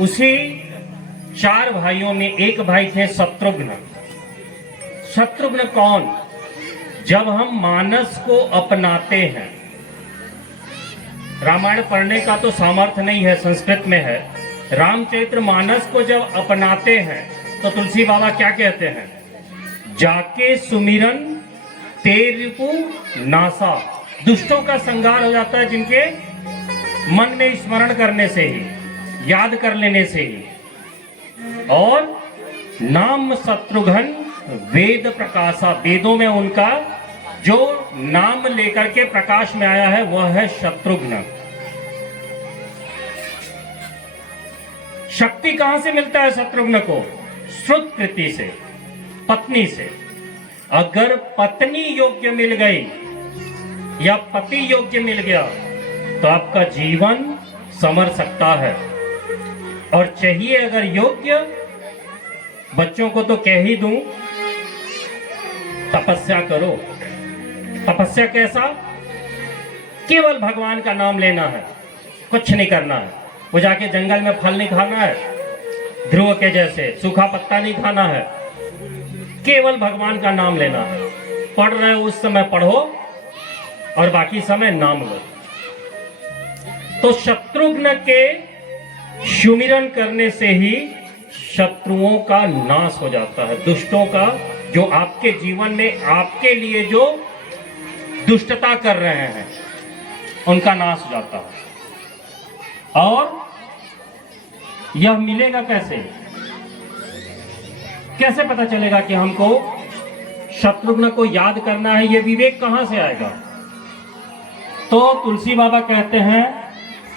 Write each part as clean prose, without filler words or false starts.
उसी 4 भाइयों में एक भाई थे शत्रुघ्न। शत्रुघ्न कौन? जब हम मानस को अपनाते हैं, रामायण पढ़ने का तो सामर्थ्य नहीं है, संस्कृत में है। रामचरित्र मानस को जब अपनाते हैं तो तुलसी बाबा क्या कहते हैं? जाके सुमिरन तेरिपु नासा, दुष्टों का संहार हो जाता है जिनके मन में स्मरण करने से ही, याद कर लेने से ही। और नाम शत्रुघ्न वेद प्रकाशा, वेदों में उनका जो नाम लेकर के प्रकाश में आया है वह है शत्रुघ्न। शक्ति कहां से मिलता है शत्रुघ्न को? श्रुतकृति से, पत्नी से। अगर पत्नी योग्य मिल गई या पति योग्य मिल गया तो आपका जीवन संवर सकता है। और चाहिए अगर योग्य, बच्चों को तो कह ही दूं, तपस्या करो। तपस्या कैसा? केवल भगवान का नाम लेना है, कुछ नहीं करना है। वो जाके जंगल में फल नहीं खाना है, ध्रुव के जैसे सूखा पत्ता नहीं खाना है, केवल भगवान का नाम लेना है। पढ़ रहे हो उस समय पढ़ो और बाकी समय नाम लो। तो शत्रुघ्न के सुमिरन करने से ही शत्रुओं का नाश हो जाता है, दुष्टों का, जो आपके जीवन में आपके लिए जो दुष्टता कर रहे हैं उनका नाश हो जाता है। और यह मिलेगा कैसे? कैसे पता चलेगा कि हमको शत्रुघ्न को याद करना है? यह विवेक कहां से आएगा? तो तुलसी बाबा कहते हैं,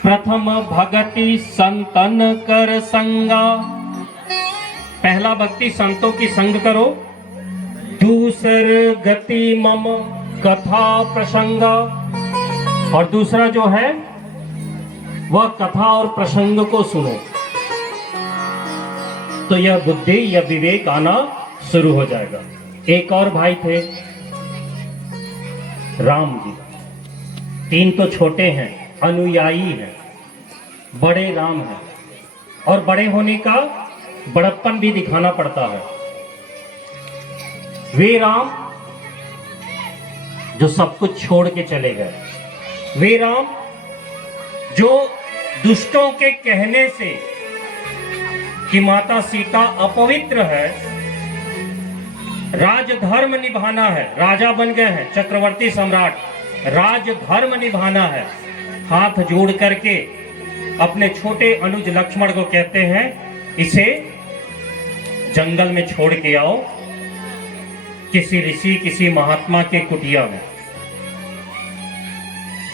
प्रथम भगति संतन कर संगा, पहला भक्ति संतों की संग करो। दूसर गति मम कथा प्रसंगा, और दूसरा जो है वह कथा और प्रसंग को सुनो। तो यह बुद्धि, यह विवेक आना शुरू हो जाएगा। एक और भाई थे राम जी। 3 तो छोटे हैं, अनुयायी हैं, बड़े राम हैं, और बड़े होने का बड़प्पन भी दिखाना पड़ता है। वे राम जो सब कुछ छोड़ के चले गए, वे राम जो दुष्टों के कहने से कि माता सीता अपवित्र है, राजधर्म निभाना है, राजा बन गए हैं, चक्रवर्ती सम्राट, राजधर्म निभाना है, हाथ जोड़ करके अपने छोटे अनुज लक्ष्मण को कहते हैं, इसे जंगल में छोड़ के आओ, किसी ऋषि, किसी महात्मा के कुटिया में।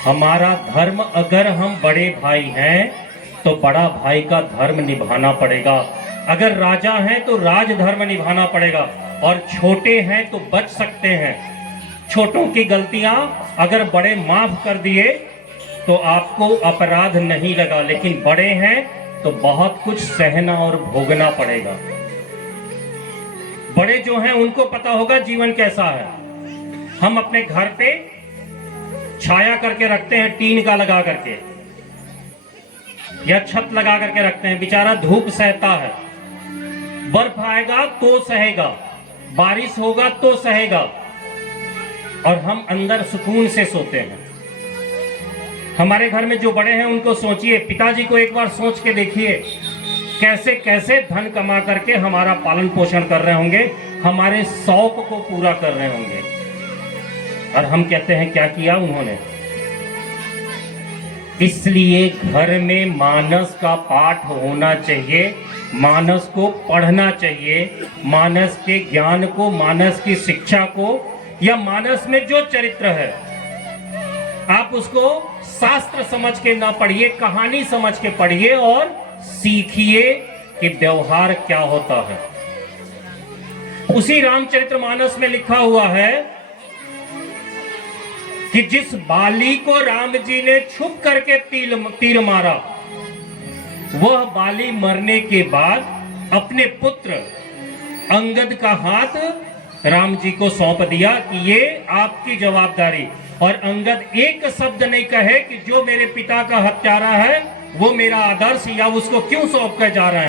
हमारा धर्म, अगर हम बड़े भाई हैं तो बड़ा भाई का धर्म निभाना पड़ेगा, अगर राजा हैं तो राजधर्म निभाना पड़ेगा, और छोटे हैं तो बच सकते हैं। छोटों की गलतियां अगर बड़े माफ कर दिए तो आपको अपराध नहीं लगा, लेकिन बड़े हैं तो बहुत कुछ सहना और भोगना पड़ेगा। बड़े जो हैं उनको पता होगा जीवन कैसा है। हम अपने घर पे छाया करके रखते हैं, टीन का लगा करके या छत लगा करके रखते हैं, बेचारा धूप सहता है, बर्फ आएगा तो सहेगा, बारिश होगा तो सहेगा, और हम अंदर सुकून से सोते हैं। हमारे घर में जो बड़े हैं उनको सोचिए, पिताजी को एक बार सोच के देखिए, कैसे कैसे धन कमा करके हमारा पालन पोषण कर रहे होंगे, हमारे शौक को पूरा कर रहे होंगे, और हम कहते हैं क्या किया उन्होंने। इसलिए घर में मानस का पाठ होना चाहिए, मानस को पढ़ना चाहिए, मानस के ज्ञान को, मानस की शिक्षा को, या मानस में जो चरित्र है आप उसको शास्त्र समझ के ना पढ़िए, कहानी समझ के पढ़िए और सीखिए कि व्यवहार क्या होता है। उसी रामचरितमानस में लिखा हुआ है कि जिस बाली को राम जी ने छुप करके तीर मारा, वह बाली मरने के बाद अपने पुत्र अंगद का हाथ राम जी को सौंप दिया कि ये आपकी जवाबदारी, और अंगद एक शब्द नहीं कहे कि जो मेरे पिता का हत्यारा है वो मेरा आदर्श या उसको क्यों सौंप कर जा रहे हैं।